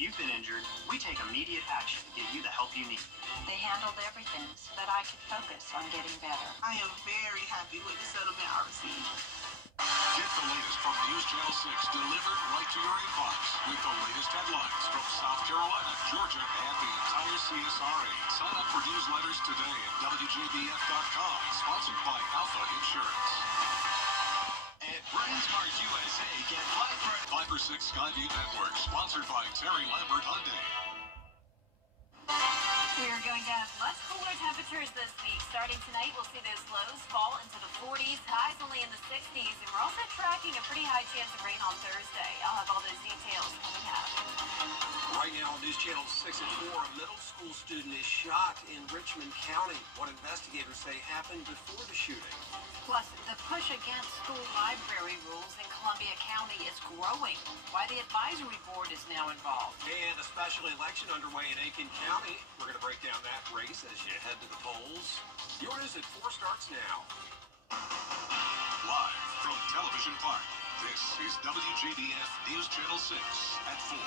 If you've been injured, we take immediate action to get you the help you need. They handled everything so that I could focus on getting better. I am very happy with the settlement I received. Get the latest from News Channel 6 delivered right to your inbox with the latest headlines from South Carolina, Georgia, and the entire CSRA. Sign up for newsletters today at WJBF.com. Sponsored by Alpha Insurance. At BrainSmart USA, get 5 for 6 Skyview Network. Sponsored by Terry Lambert Hyundai. We are going to have much cooler temperatures this week. Starting tonight, we'll see those lows fall into the 40s, highs only in the 60s, and we're also tracking a pretty high chance of rain on Thursday. I'll have all those details coming up. Right now on News Channel 6 at 4, a middle school student is shot in Richmond County. What investigators say happened before the shooting. Plus, the push against school library rules in Columbia County is growing. Why the advisory board is now involved. And a special election underway in Aiken County. We're going to break down that race as you head to the polls. Your news at 4 starts now. Live from Television Park, this is WJBF News Channel 6 at 4.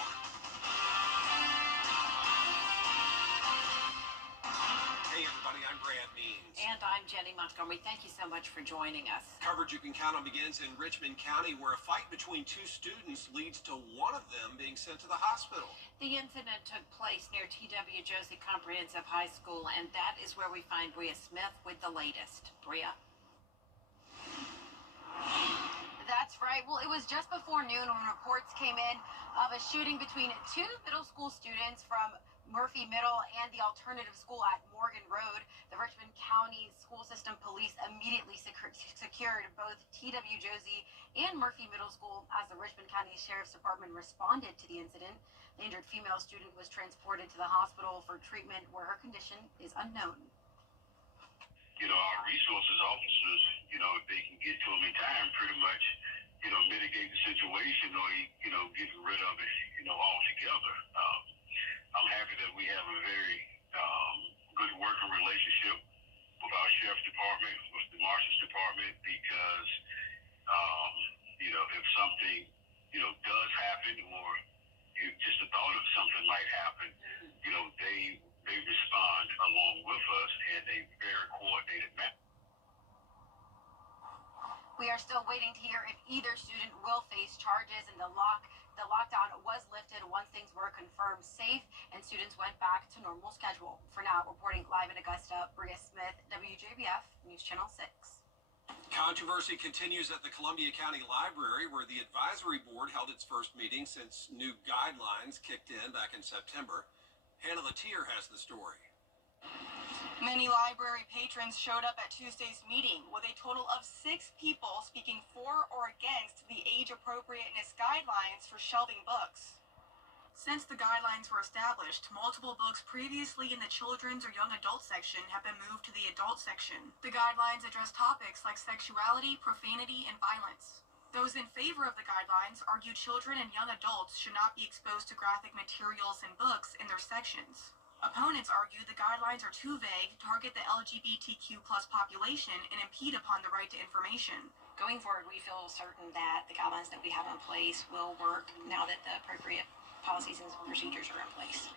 Hey everybody, I'm Brad Means. And I'm Jenny Montgomery. Thank you so much for joining us. Coverage you can count on begins in Richmond County, where a fight between two students leads to one of them being sent to the hospital. The incident took place near WJBF Comprehensive High School, and that is where we find Bria Smith with the latest. Bria? That's right. Well, it was just before noon when reports came in of a shooting between two middle school students from Murphy Middle and the alternative school at Morgan Road. The Richmond County School System Police immediately secured both TW Josie and Murphy Middle School as the Richmond County Sheriff's Department responded to the incident. The injured female student was transported to the hospital for treatment where her condition is unknown. Our resources officers, if they can get to them in time, pretty much, mitigate the situation or, get rid of it, altogether. I'm happy that we have a very good working relationship with our Sheriff's Department, with the Marshal's Department, because, if something, does happen or if just the thought of something might happen, they respond along with us in a very coordinated manner. We are still waiting to hear if either student will face charges, and the lockdown was lifted once things were confirmed safe and students went back to normal schedule. For now, reporting live in Augusta, Bria Smith, WJBF News Channel 6. Controversy continues at the Columbia County Library, where the advisory board held its first meeting since new guidelines kicked in back in September. Hannah Latier has the story. Many library patrons showed up at Tuesday's meeting, with a total of 6 people speaking for or against the age-appropriateness guidelines for shelving books. Since the guidelines were established, multiple books previously in the children's or young adult section have been moved to the adult section. The guidelines address topics like sexuality, profanity, and violence. Those in favor of the guidelines argue children and young adults should not be exposed to graphic materials and books in their sections. Opponents argue the guidelines are too vague, target the LGBTQ+ population, and impede upon the right to information. Going forward, we feel certain that the guidelines that we have in place will work now that the appropriate policies and procedures are in place.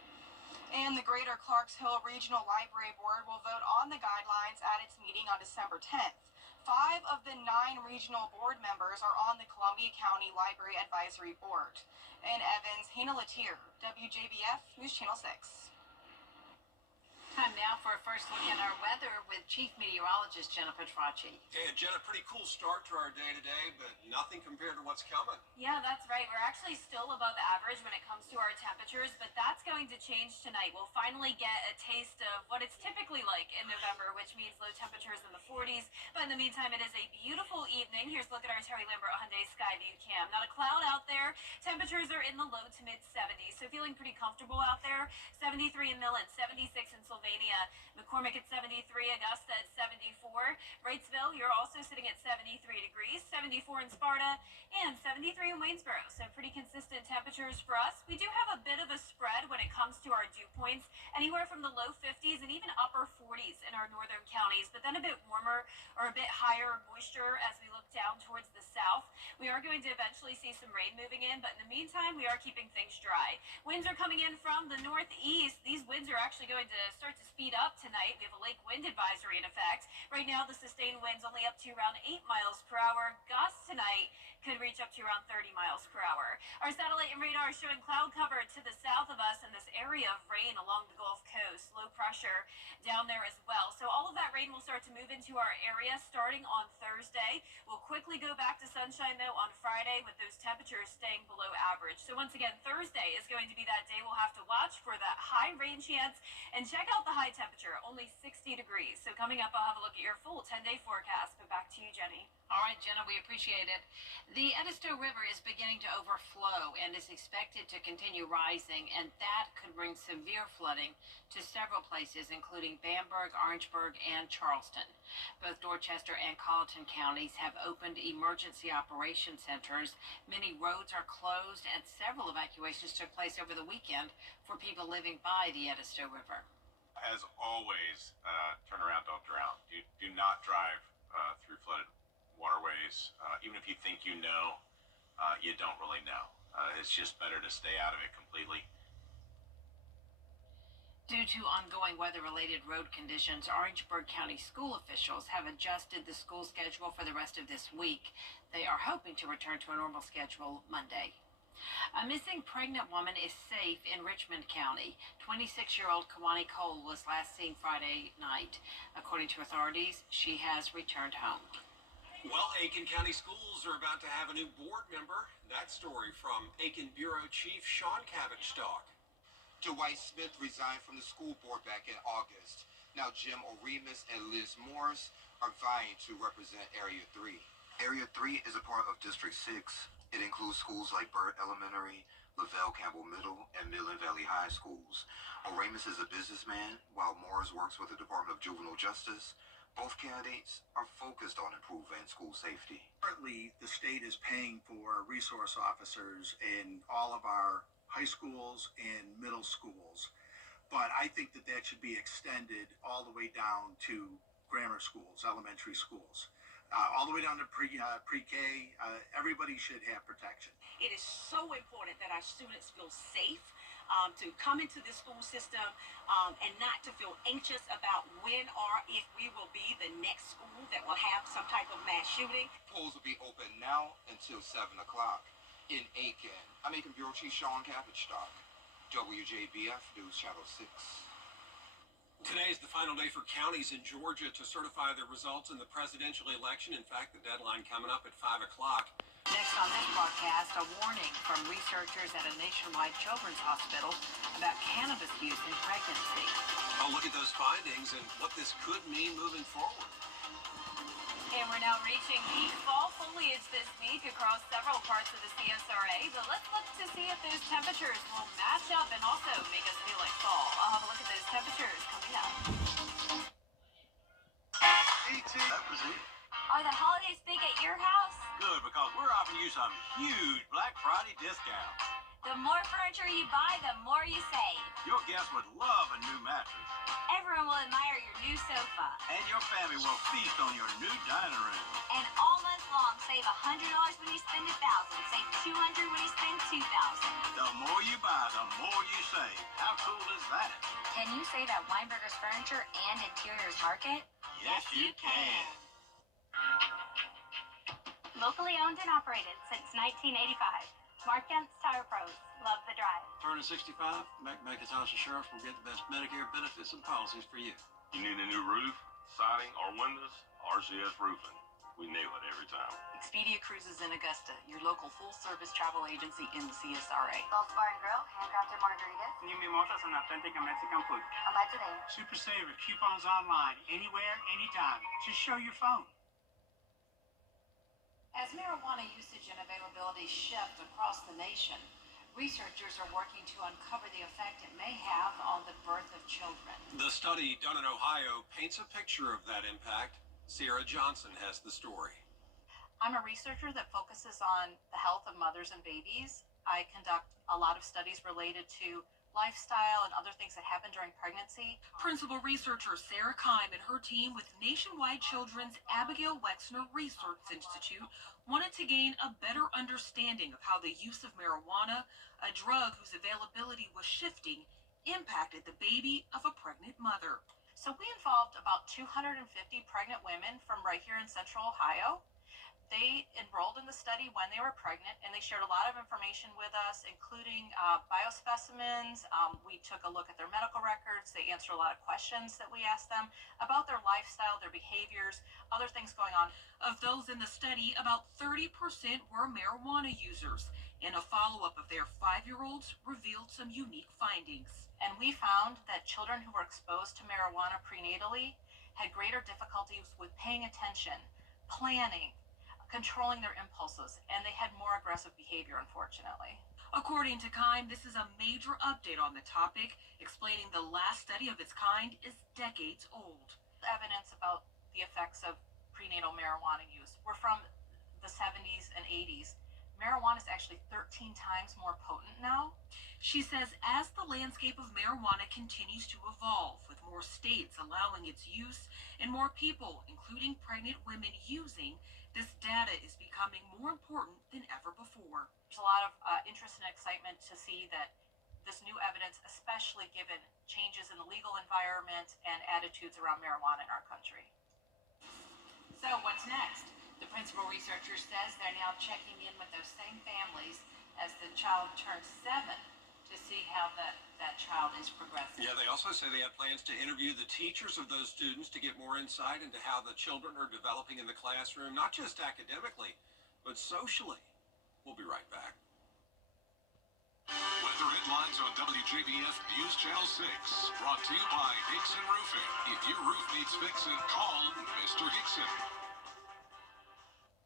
And the Greater Clarks Hill Regional Library Board will vote on the guidelines at its meeting on December 10th. 5 of the 9 regional board members are on the Columbia County Library Advisory Board. In Evans, Hannah Latier, WJBF News Channel 6. Time now for a first look at our weather with Chief Meteorologist Jenna Petracci. Okay, Jenna, pretty cool start to our day today, but nothing compared to what's coming. Yeah, that's right. We're actually still above average when it comes to our temperatures, but that's going to change tonight. We'll finally get a taste of what it's typically like in November, which means low temperatures in the 40s. But in the meantime, it is a beautiful evening. Here's a look at our Terry Lambert Hyundai Skyview cam. Not a cloud out there. Temperatures are in the low to mid 70s, so feeling pretty comfortable out there. 73 in Millen, 76 in Sylvania. Sylvania. McCormick at 73, Augusta at 74. Wrightsville, you're also sitting at 73 degrees, 74 in Sparta, and 73 in Waynesboro. So pretty consistent temperatures for us. We do have a bit of a spread when it comes to our dew points, anywhere from the low 50s and even upper 40s in our northern counties, but then a bit warmer or a bit higher moisture as we look down towards the south. We are going to eventually see some rain moving in, but in the meantime, we are keeping things dry. Winds are coming in from the northeast. These winds are actually going to start to speed up tonight. We have a lake wind advisory in effect. Right now, the sustained winds only up to around 8 miles per hour. Gusts tonight could reach up to around 30 miles per hour. Our satellite and radar is showing cloud cover to the south of us and this area of rain along the Gulf Coast. Low pressure down there as well. So all of that rain will start to move into our area starting on Thursday. We'll quickly go back to sunshine, though, on Friday with those temperatures staying below average. So once again, Thursday is going to be that day we'll have to watch for that high rain chance. And check out the high temperature, only 60 degrees. So coming up, I'll have a look at your full 10-day forecast. But back to you, Jenny. All right, Jenna, we appreciate it. The Edisto River is beginning to overflow and is expected to continue rising, and that could bring severe flooding to several places, including Bamberg, Orangeburg, and Charleston. Both Dorchester and Colleton counties have opened emergency operation centers. Many roads are closed, and several evacuations took place over the weekend for people living by the Edisto River. As always, turn around, don't drown. Do not drive through flooded waterways. Even if you think you know, you don't really know. It's just better to stay out of it completely. Due to ongoing weather-related road conditions, Orangeburg County school officials have adjusted the school schedule for the rest of this week. They are hoping to return to a normal schedule Monday. A missing pregnant woman is safe in Richmond County. 26-year-old Kawani Cole was last seen Friday night. According to authorities, she has returned home. Well, Aiken County Schools are about to have a new board member. That story from Aiken Bureau Chief Sean Cavenstock. Dwight Smith resigned from the school board back in August. Now Jim Oremus and Liz Morris are vying to represent Area 3. Area 3 is a part of District 6. It includes schools like Byrd Elementary, Lavelle Campbell Middle, and Midland Valley High Schools. Oremus is a businessman, while Morris works with the Department of Juvenile Justice. Both candidates are focused on improving school safety. Currently, the state is paying for resource officers in all of our high schools and middle schools, but I think that should be extended all the way down to grammar schools, elementary schools, all the way down to pre-K. Everybody should have protection. It is so important that our students feel safe to come into the school system and not to feel anxious about when or if we will be the next school that will have some type of mass shooting. Polls will be open now until 7 o'clock. In Aiken, I'm Aiken Bureau Chief Sean Cavenstock, WJBF News Channel 6. Today is the final day for counties in Georgia to certify their results in the presidential election. In fact, the deadline coming up at 5 o'clock. Next on this broadcast, a warning from researchers at a nationwide children's hospital about cannabis use in pregnancy. I'll look at those findings and what this could mean moving forward. And we're now reaching peak fall foliage this week across several parts of the CSRA, but let's look to see if those temperatures will match up and also make us feel like fall. I'll have a look at those temperatures coming up. That was it. Are the holidays big at your house? Good, because we're offering you some huge Black Friday discounts. The more furniture you buy, the more you save. Your guests would love a new mattress. Everyone will admire your new sofa. And your family will feast on your new dining room. And all month long, save $100 when you spend $1,000. Save $200 when you spend $2,000. The more you buy, the more you save. How cool is that? Can you save at Weinberger's Furniture and Interiors Market? Yes, you can. Locally owned and operated since 1985. Mark Kent's Tire Pros. Love the drive. Turning 65, McIntosh Insurance will get the best Medicare benefits and policies for you. You need a new roof, siding, or windows? RCS Roofing. We nail it every time. Expedia Cruises in Augusta, your local full-service travel agency in the CSRA. Gulf Bar and Grill, handcrafted margaritas. New mimosas and authentic Mexican food. How about today? Super Saver coupons online, anywhere, anytime. Just show your phone. As marijuana usage and availability shift across the nation, Researchers are working to uncover the effect it may have on the birth of children. The study done in Ohio paints a picture of that impact. Sierra Johnson has the story. I'm a researcher that focuses on the health of mothers and babies. I conduct a lot of studies related to lifestyle and other things that happen during pregnancy. Principal researcher Sarah Keim and her team with Nationwide Children's Abigail Wexner Research Institute wanted to gain a better understanding of how the use of marijuana, a drug whose availability was shifting, impacted the baby of a pregnant mother. So we involved about 250 pregnant women from right here in Central Ohio. They enrolled in the study when they were pregnant, and they shared a lot of information with us, including biospecimens. We took a look at their medical records. They answered a lot of questions that we asked them about their lifestyle, their behaviors, other things going on. Of those in the study, about 30% were marijuana users, and a follow-up of their 5-year-olds revealed some unique findings. And we found that children who were exposed to marijuana prenatally had greater difficulties with paying attention, planning, controlling their impulses, and they had more aggressive behavior, unfortunately. According to Keim, this is a major update on the topic, explaining the last study of its kind is decades old. Evidence about the effects of prenatal marijuana use were from the 70s and 80s. Marijuana is actually 13 times more potent now. She says as the landscape of marijuana continues to evolve, with more states allowing its use and more people, including pregnant women, using, this data is becoming more important than ever before. There's a lot of interest and excitement to see that this new evidence, especially given changes in the legal environment and attitudes around marijuana in our country. So what's next? The principal researcher says they're now checking in with those same families as the child turns 7 to see how that child is progressing. Yeah, they also say they have plans to interview the teachers of those students to get more insight into how the children are developing in the classroom, not just academically, but socially. We'll be right back. Weather headlines on WJBF News Channel 6. Brought to you by Hickson Roofing. If your roof needs fixing, call Mr. Hickson.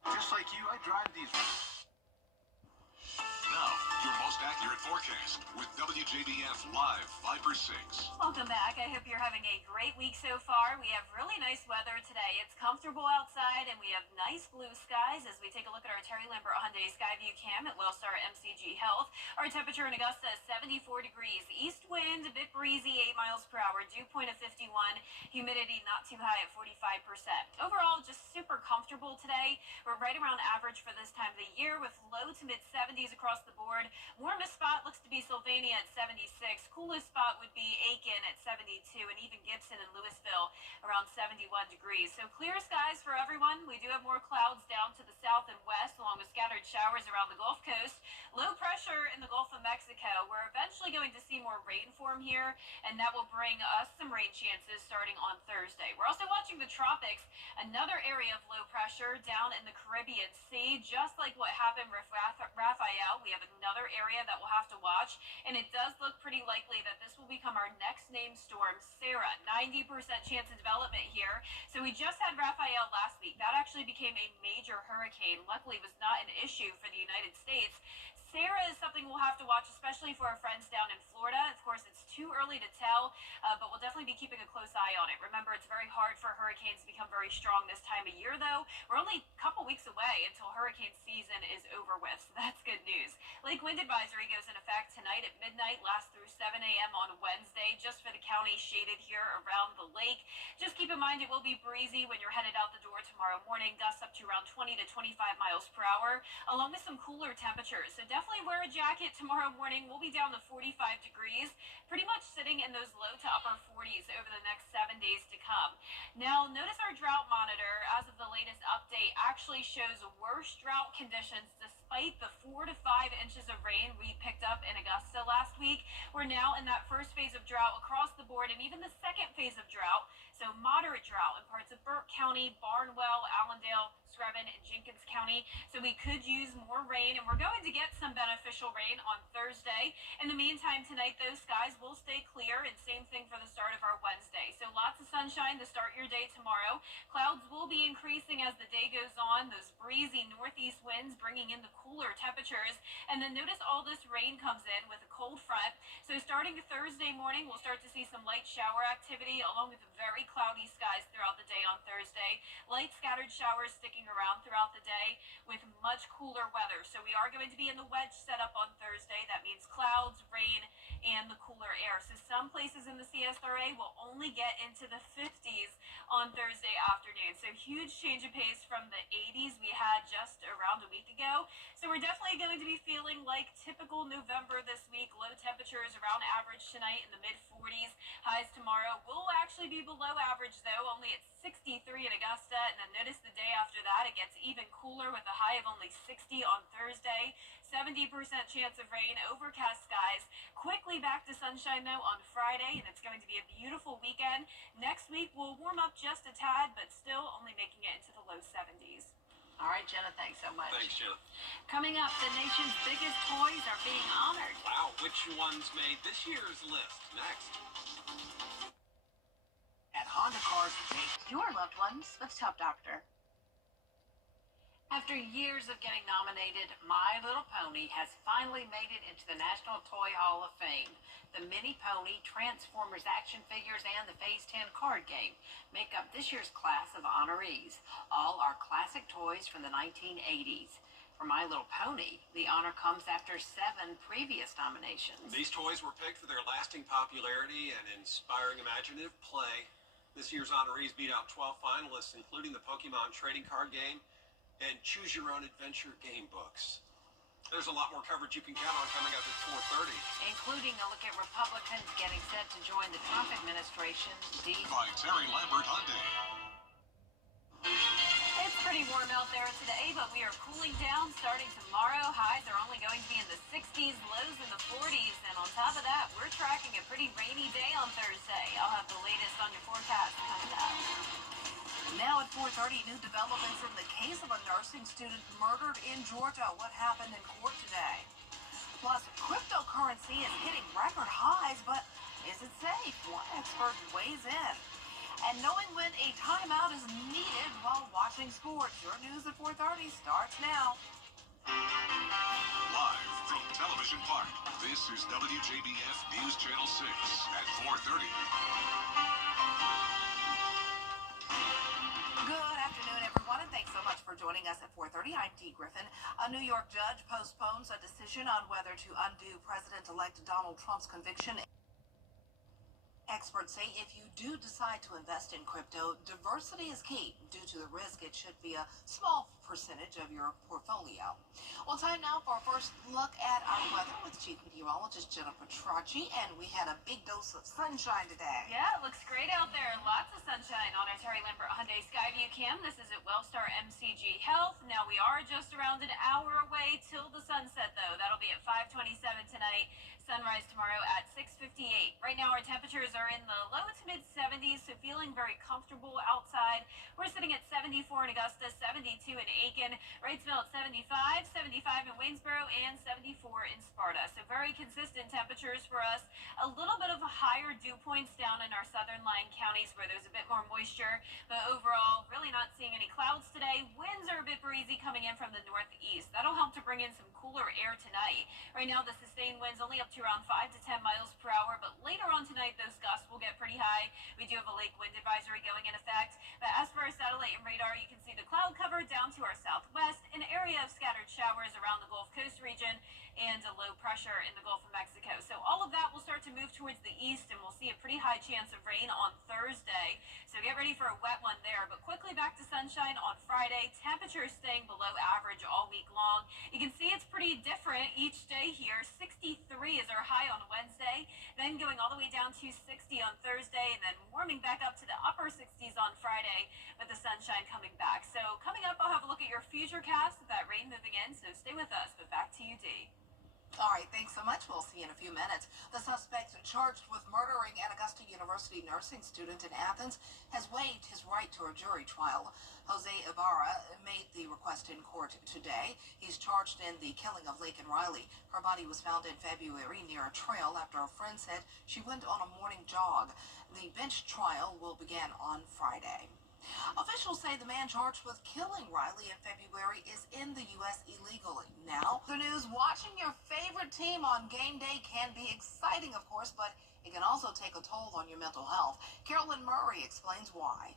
Just like you, I drive these roads. Now, your most accurate forecast with WJBF Live Viper 6. Welcome back. I hope you're having a great week so far. We have really nice weather today. It's comfortable outside, and we have nice blue skies as we take a look at our Terry Lambert Hyundai Skyview Cam at Wellstar MCG Health. Our temperature in Augusta is 74 degrees. East wind, a bit breezy, 8 miles per hour. Dew point of 51. Humidity not too high at 45%. Overall, just super comfortable today. We're right around average for this time of the year with low to mid 70s across the board. Warmest spot looks to be Sylvania at 76. Coolest spot would be Aiken at 72, and even Gibson and Louisville around 71 degrees. So clear skies for everyone. We do have more clouds down to the south and west, along with scattered showers around the Gulf Coast. Low pressure in the Gulf of Mexico. We're eventually going to see more rain form here, and that will bring us some rain chances starting on Thursday. We're also watching the tropics, another area of low pressure down in the Caribbean Sea, just like what happened with Raphael. We have another area that we'll have to watch, and it does look pretty likely that this will become our next named storm, Sarah. 90% chance of development here. So we just had Raphael last week. That actually became a major hurricane. Luckily, it was not an issue for the United States. Sarah is something we'll have to watch, especially for our friends down in Florida. Of course, it's too early to tell, but we'll definitely be keeping a close eye on it. Remember, it's very hard for hurricanes to become very strong this time of year, though. We're only a couple weeks away until hurricane season is over with, so that's good news. Lake wind advisory goes in effect tonight at midnight, lasts through 7 a.m. on Wednesday, just for the county shaded here around the lake. Just keep in mind it will be breezy when you're headed out the door tomorrow morning, gusts up to around 20 to 25 miles per hour, along with some cooler temperatures. So definitely wear a jacket tomorrow morning. We'll be down to 45 degrees, pretty much sitting in those low to upper 40s over the next 7 days to come. Now, notice our drought monitor, as of the latest update, actually shows worse drought conditions despite the 4 to 5 inches of rain we picked up in Augusta last week. We're now in that first phase of drought across the board, and even the second phase of drought. So moderate drought in parts of Burke County, Barnwell, Allendale, Screven, and Jenkins County. So we could use more rain, and we're going to get some beneficial rain on Thursday. In the meantime, tonight, those skies will stay clear, and same thing for the start of our Wednesday. So lots of sunshine to start your day tomorrow. Clouds will be increasing as the day goes on. Those breezy northeast winds bringing in the cooler temperatures. And then notice all this rain comes in with a cold front. So starting Thursday morning, we'll start to see some light shower activity along with very cloudy skies throughout the day on Thursday. Light scattered showers sticking around throughout the day with much cooler weather. So we are going to be in the wedge setup on Thursday. That means clouds, rain, and the cooler air. So some places in the CSRA will only get into the 50s on Thursday afternoon. So huge change of pace from the 80s we had just around a week ago. So we're definitely going to be feeling like typical November this week. Low temperatures around average tonight in the mid 40s. Highs tomorrow will actually be below average though, only at 63 in Augusta. And then notice the day after that it gets even cooler with a high of only 60 on Thursday. 70% chance of rain, overcast skies. Quickly back to sunshine though on Friday, and it's going to be a beautiful weekend. Next week will warm up just a tad, but still only making it into the low 70s. All right, Jenna, thanks so much. Thanks, Jenna. Coming up, the nation's biggest toys are being honored. Wow, which ones made this year's list? Next. At Honda Cars, Your loved ones with Top Doctor. After years of getting nominated, My Little Pony has finally made it into the National Toy Hall of Fame. The Mini Pony, Transformers action figures, and the Phase 10 card game make up this year's class of honorees. All are classic toys from the 1980s. For My Little Pony, the honor comes after 7 previous nominations. These toys were picked for their lasting popularity and inspiring imaginative play. This year's honorees beat out 12 finalists, including the Pokemon trading card game and Choose Your Own Adventure game books. There's a lot more coverage you can count on coming up at 4:30. Including a look at Republicans getting set to join the Trump administration. By Terry Lambert Hyundai. It's pretty warm out there today, but we are cooling down starting tomorrow. Highs are only going to be in the 60s, lows in the 40s. And on top of that, we're tracking a pretty rainy day on Thursday. I'll have the latest on your forecast coming up. Now at 4:30, new developments in the case of a nursing student murdered in Georgia. What happened in court today? Plus, cryptocurrency is hitting record highs, but is it safe? One expert weighs in. And knowing when a timeout is needed while watching sports. Your news at 4:30 starts now. Live from Television Park, this is WJBF News Channel 6 at 4:30. Good afternoon, everyone, and thanks so much for joining us at 4:30. I'm Dee Griffin. A New York judge postpones a decision on whether to undo President-elect Donald Trump's conviction. Experts say if you do decide to invest in crypto, diversity is key. Due to the risk, it should be a small percentage of your portfolio. Well, time now for our first look at our weather with Chief Meteorologist Jenna Petracci, and we had a big dose of sunshine today. Yeah, it looks great out there. Lots of sunshine on our Terry Lambert Hyundai Skyview cam. This is at Wellstar MCG Health. Now we are just around an hour away till the sunset, though. That'll be at 5:27 tonight. Sunrise tomorrow at 6:58. Right now our temperatures are in the low to mid 70s, so feeling very comfortable outside. We're sitting at 74 in Augusta, 72 in Aiken, Wrightsville at 75, 75 in Waynesboro, and 74 in Sparta. So very consistent temperatures for us. A little bit of a higher dew points down in our southern lying counties where there's a bit more moisture, but overall really not seeing any clouds today. Winds are a bit breezy coming in from the northeast. That'll help to bring in some cooler air tonight. Right now the sustained winds only up to around 5 to 10 miles per hour, but later on tonight those gusts will get pretty high. We do have a lake wind advisory going in effect, but as for our satellite and radar, you can see the cloud cover down to our southwest, an area of scattered showers around the Gulf Coast region, and a low pressure in the Gulf of Mexico. So all of that will start to move towards the east, and we'll see a pretty high chance of rain on Thursday. So get ready for a wet one there, but quickly back to sunshine on Friday. Temperatures staying below average all week long. You can see it's pretty different each day here. 63 is our high on Wednesday, then going all the way down to 60 on Thursday, and then warming back up to the upper 60s on Friday with the sunshine coming back. So coming up, I'll have a look at your futurecast with that rain moving in, so stay with us. But back to you, Dee. All right, thanks so much. We'll see you in a few minutes. The suspect charged with murdering an Augusta University nursing student in Athens has waived his right to a jury trial. Jose Ibarra made the request in court today. He's charged in the killing of Laken Riley. Her body was found in February near a trail after a friend said she went on a morning jog. The bench trial will begin on Friday. Officials say the man charged with killing Riley in February is in the U.S. illegally. Now, the news, watching your favorite team on game day can be exciting, of course, but it can also take a toll on your mental health. Carolyn Murray explains why.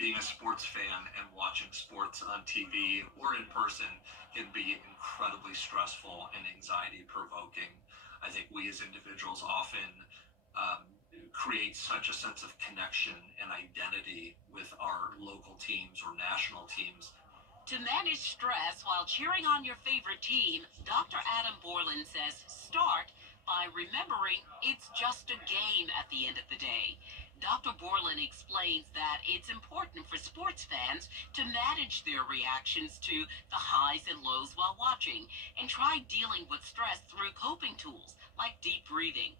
Being a sports fan and watching sports on TV or in person can be incredibly stressful and anxiety provoking. I think we as individuals often create such a sense of connection and identity with our local teams or national teams. To manage stress while cheering on your favorite team, Dr. Adam Borland says start by remembering it's just a game at the end of the day. Dr. Borland explains that it's important for sports fans to manage their reactions to the highs and lows while watching and try dealing with stress through coping tools like deep breathing.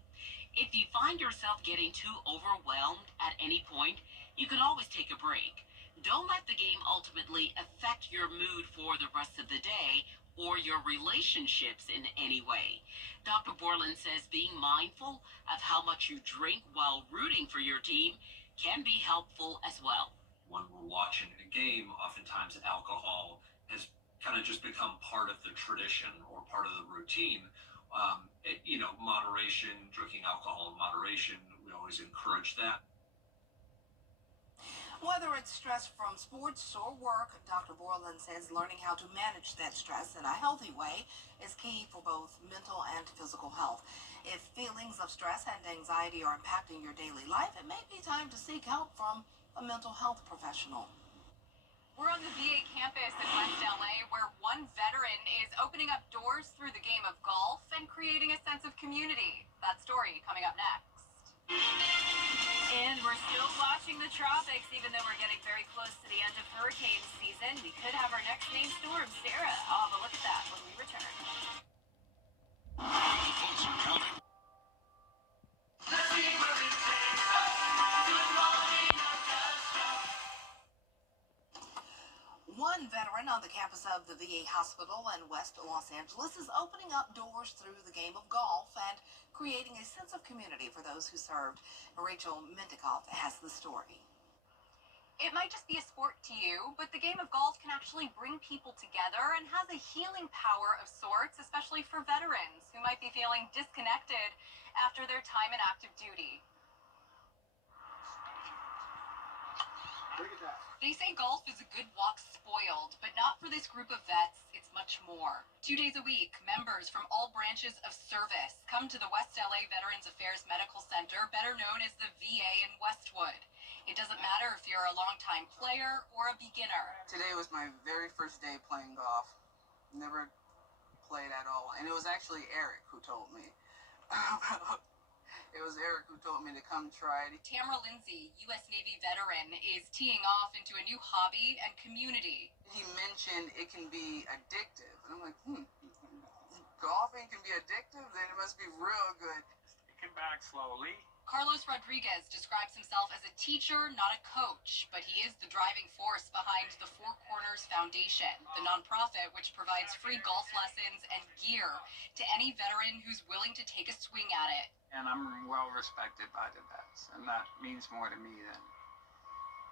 If you find yourself getting too overwhelmed at any point, you can always take a break. Don't let the game ultimately affect your mood for the rest of the day or your relationships in any way. Dr. Borland says being mindful of how much you drink while rooting for your team can be helpful as well. When we're watching a game, oftentimes alcohol has kind of just become part of the tradition or part of the routine. Moderation, drinking alcohol in moderation, we always encourage that. Whether it's stress from sports or work, Dr. Borland says learning how to manage that stress in a healthy way is key for both mental and physical health. If feelings of stress and anxiety are impacting your daily life, it may be time to seek help from a mental health professional. We're on the VA campus in West LA, where one veteran is opening up doors through the game of golf and creating a sense of community. That story coming up next. And we're still watching the tropics, even though we're getting very close to the end of hurricane season. We could have our next named storm. Sarah, I'll have a look at that when we return. The votes are counting. One veteran on the campus of the VA hospital in West Los Angeles is opening up doors through the game of golf and creating a sense of community for those who served. Rachel Mendikoff has the story. It might just be a sport to you, but the game of golf can actually bring people together and has a healing power of sorts, especially for veterans who might be feeling disconnected after their time in active duty. They say golf is a good walk spoiled, but not for this group of vets. It's much more. 2 days a week, members from all branches of service come to the West LA Veterans Affairs Medical Center, better known as the VA in Westwood. It doesn't matter if you're a longtime player or a beginner. Today was my very first day playing golf. Never played at all. And it was actually Eric who told me. It was Eric who told me to come try it. Tamara Lindsay, U.S. Navy veteran, is teeing off into a new hobby and community. He mentioned it can be addictive. And I'm like, golfing can be addictive? Then it must be real good. Take it back slowly. Carlos Rodriguez describes himself as a teacher, not a coach, but he is the driving force behind the Four Corners Foundation, the nonprofit which provides free golf lessons and gear to any veteran who's willing to take a swing at it. And I'm well respected by the vets, and that means more to me than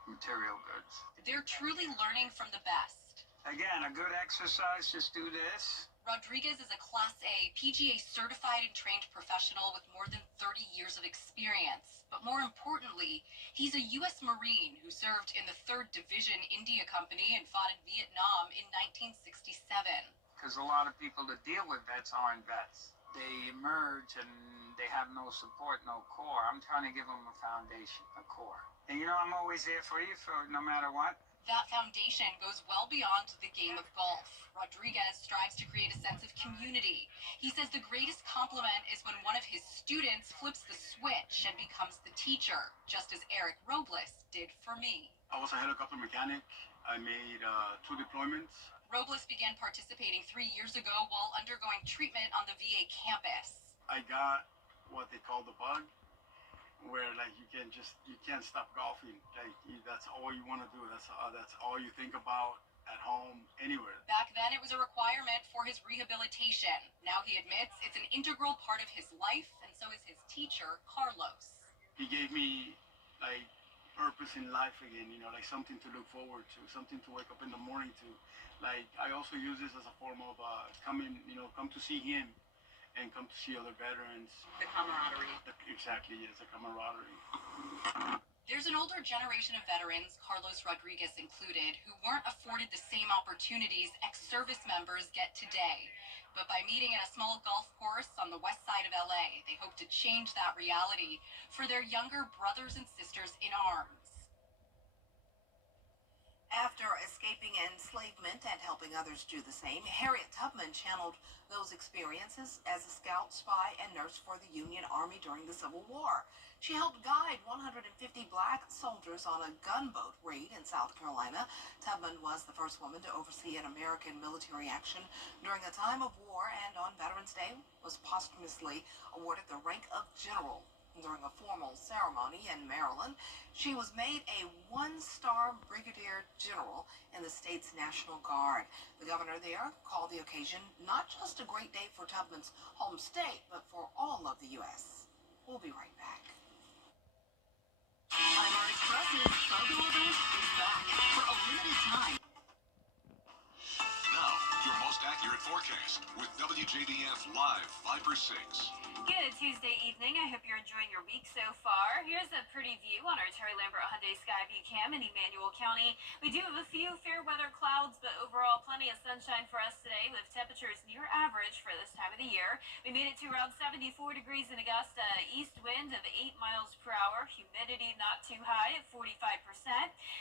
material goods. They're truly learning from the best. Again, a good exercise, just do this. Rodriguez is a Class A, PGA certified and trained professional with more than 30 years of experience. But more importantly, he's a U.S. Marine who served in the 3rd Division India Company and fought in Vietnam in 1967. Because a lot of people that deal with vets aren't vets. They emerge and they have no support, no core. I'm trying to give them a foundation, a core. And I'm always there for you for no matter what. That foundation goes well beyond the game of golf. Rodriguez strives to create a sense of community. He says the greatest compliment is when one of his students flips the switch and becomes the teacher, just as Eric Robles did for me. I was a helicopter mechanic. I made 2 deployments. Robles began participating 3 years ago while undergoing treatment on the VA campus. I got what they call the bug, where like you can't stop golfing. Like that's all you want to do. That's all you think about at home, anywhere. Back then, it was a requirement for his rehabilitation. Now he admits it's an integral part of his life, and so is his teacher, Carlos. He gave me like purpose in life again, like something to look forward to, something to wake up in the morning to. Like I also use this as a form of come to see him and come to see other veterans. The camaraderie. Exactly, yes, the camaraderie. There's an older generation of veterans, Carlos Rodriguez included, who weren't afforded the same opportunities ex-service members get today. But by meeting at a small golf course on the west side of LA, they hope to change that reality for their younger brothers and sisters in arms. After escaping enslavement and helping others do the same, Harriet Tubman channeled those experiences as a scout, spy, and nurse for the Union Army during the Civil War. She helped guide 150 black soldiers on a gunboat raid in South Carolina. Tubman was the first woman to oversee an American military action during a time of war, and on Veterans Day was posthumously awarded the rank of general. During a formal ceremony in Maryland, she was made a one-star brigadier general in the state's National Guard. The governor there called the occasion not just a great day for Tubman's home state, but for all of the U.S. We'll be right back. Art Express's photo event is back for a limited time. Now, your most accurate forecast with WJBF Live Viper 6. Good Tuesday evening. I hope you're enjoying your week so far. Here's a pretty view on our Terry Lambert Hyundai Skyview Cam in Emmanuel County. We do have a few fair weather clouds, but overall plenty of sunshine for us today with temperatures near average for this time of the year. We made it to around 74 degrees in Augusta, east wind of 8 miles per hour, humidity not too high at 45%,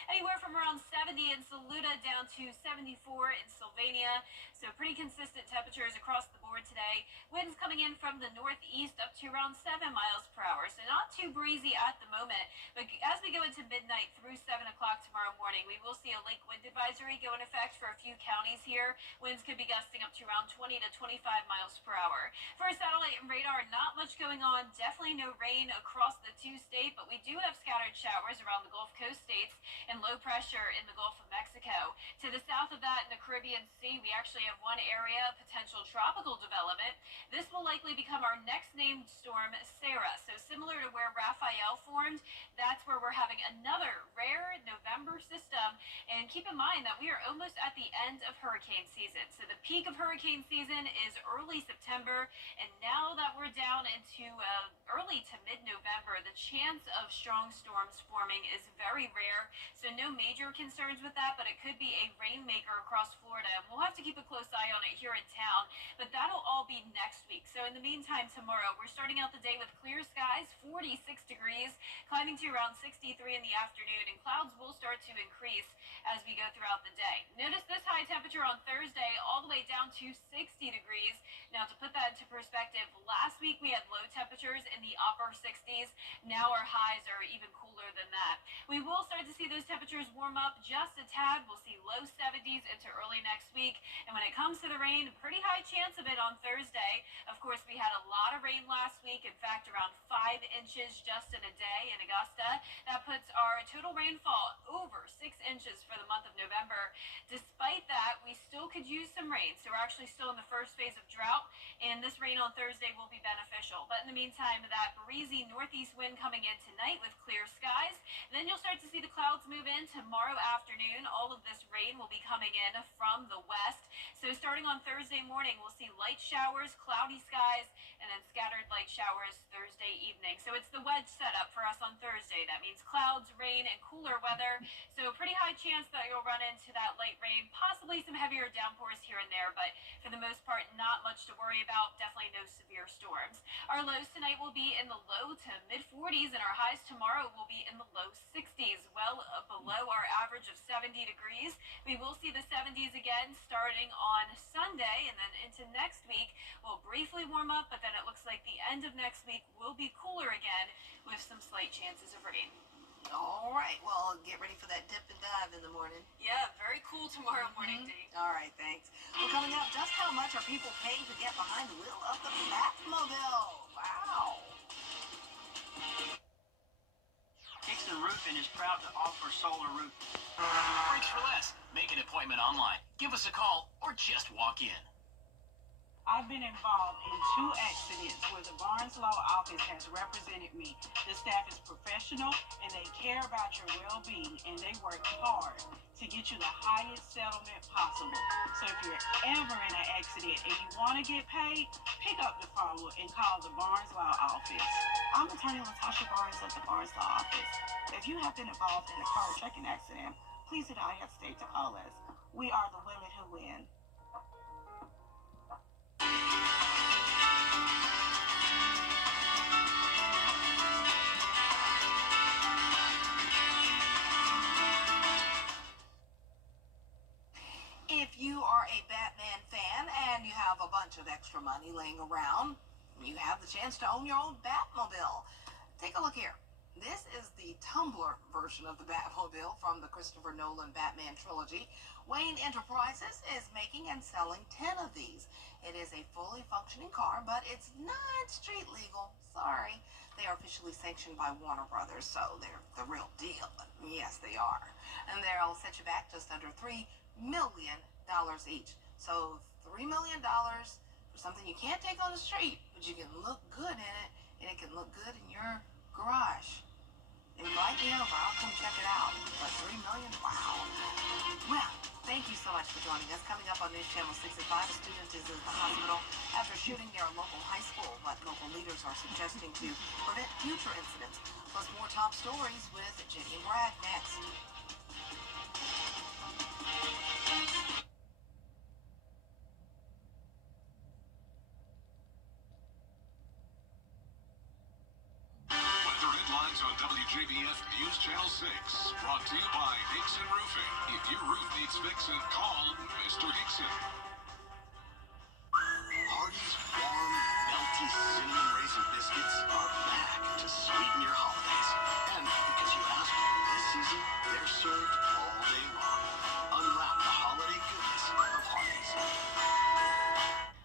anywhere from around 70 in Saluda down to 74 in Sylvania. So pretty consistent temperatures across the board today. Winds coming in from the northeast up to around 7 miles per hour, so not too breezy at the moment. But as we go into midnight through 7 o'clock tomorrow morning, we will see a lake wind advisory go in effect for a few counties here. Winds could be gusting up to around 20 to 25 miles per hour. For satellite and radar, not much going on. Definitely no rain across the two-state, but we do have scattered showers around the Gulf Coast states and low pressure in the Gulf of Mexico. To the south of that in the Caribbean Sea, we actually have one area of potential tropical development. This will likely become our next named storm, Sarah. So similar to where Raphael formed, that's where we're having another rare November system. And keep in mind that we are almost at the end of hurricane season. So the peak of hurricane season is early September. And now that we're down into early to mid-November, the chance of strong storms forming is very rare. So no major concerns with that, but it could be a rainmaker across Florida. And we'll have to keep a close eye on it here in town. But that'll all be next week. So in the meantime, tomorrow, we're starting out the day with clear skies, 46 degrees, climbing to around 63 in the afternoon, and clouds will start to increase as we go throughout the day. Notice this high temperature on Thursday all the way down to 60 degrees. Now, to put that into perspective, last week we had low temperatures in the upper 60s. Now our highs are even cooler than that. We will start to see those temperatures warm up just a tad. We'll see low 70s into early next week. And when it comes to the rain, pretty high chance of it on Thursday. Of course, we had a lot of rain last week. In fact, around 5 inches just in a day in Augusta. That puts our total rainfall over 6 inches for the month of November. Despite that, we still could use some rain. So we're actually still in the first phase of drought, and this rain on Thursday will be beneficial. But in the meantime, that breezy northeast wind coming in tonight with clear skies. And then you'll start to see the clouds move in tomorrow afternoon. All of this rain will be coming in from the west. So starting on Thursday morning, we'll see light showers, cloudy skies, and then scattered light showers Thursday evening. So it's the wedge setup for us on Thursday. That means clouds, rain, and cooler weather. So a pretty high chance that you'll run into that light rain, possibly some heavier downpours here and there, but for the most part, not much to worry about. Definitely no severe storms. Our lows tonight will be in the low to mid-40s, and our highs tomorrow will be in the low 60s, well below our average of 70 degrees. We will see the 70s again starting on Sunday, and then into next week, we'll briefly warm up, but then it looks like the end of next week will be cooler again with some slight chances of rain. All right. Well, get ready for that dip and dive in the morning. Yeah, very cool tomorrow morning, Dee. All right, thanks. Well, coming up, just how much are people paying to get behind the wheel of the Batmobile? Wow. Dixon Roofing is proud to offer solar roofing. Brakes for less. Make an appointment online. Give us a call or just walk in. I've been involved in 2 accidents where the Barnes Law Office has represented me. The staff is professional and they care about your well-being, and they work hard to get you the highest settlement possible. So if you're ever in an accident and you want to get paid, pick up the phone and call the Barnes Law Office. I'm attorney Latasha Barnes of the Barnes Law Office. If you have been involved in a car or trucking accident, please do not hesitate to call us. We are the women who win. If you are a Batman fan and you have a bunch of extra money laying around, you have the chance to own your own Batmobile. Take a look here. This is the tumbler version of the Batmobile from the Christopher Nolan Batman trilogy. Wayne Enterprises is making and selling 10 of these. It is a fully functioning car, but it's not street legal. Sorry. They are officially sanctioned by Warner Brothers, so they're the real deal. Yes, they are. And they'll set you back just under $3 million each. So $3 million for something you can't take on the street, but you can look good in it, and it can look good in your garage. Invite me over. I'll come check it out. But $3 million? Wow. Well, thank you so much for joining us. Coming up on News Channel 6 at 5, a student is in the hospital after shooting near a local high school. What local leaders are suggesting to prevent future incidents. Plus more top stories with Jenny and Brad next. Weather headlines on WJBF News Channel 6. Brought to you by Dixon Roofing. If your roof needs fixing, call Mr. Dixon. Hardee's warm, melty cinnamon raisin biscuits are back to sweeten your holidays. And because you asked, this season, they're served all day long. Unwrap the holiday goodness of Hardee's.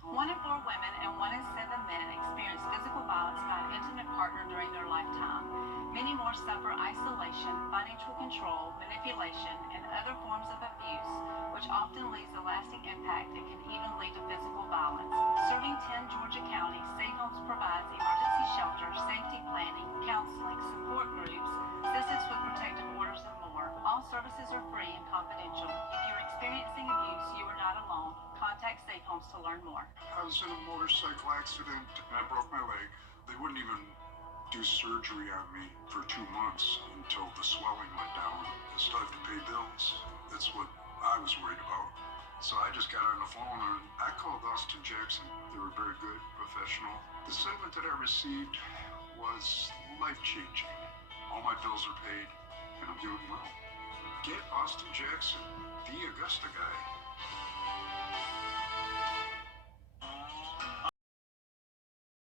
1 in 4 women and 1 in 7 men experience physical violence by an intimate partner during their lifetime. Many more suffer isolation, financial control, manipulation, and other forms of abuse, which often leaves a lasting impact and can even lead to physical violence. Serving 10 Georgia counties, Safe Homes provides emergency shelter, safety planning, counseling, support groups, assistance with protective orders, and more. All services are free and confidential. If you're experiencing abuse, you are not alone. Contact Safe Homes to learn more. I was in a motorcycle accident and I broke my leg. They wouldn't even do surgery on me for 2 months until the swelling went down. I still have to pay bills. That's what I was worried about. So I just got on the phone and I called Austin Jackson. They were very good, professional. The settlement that I received was life-changing. All my bills are paid and I'm doing well. Get Austin Jackson, the Augusta guy.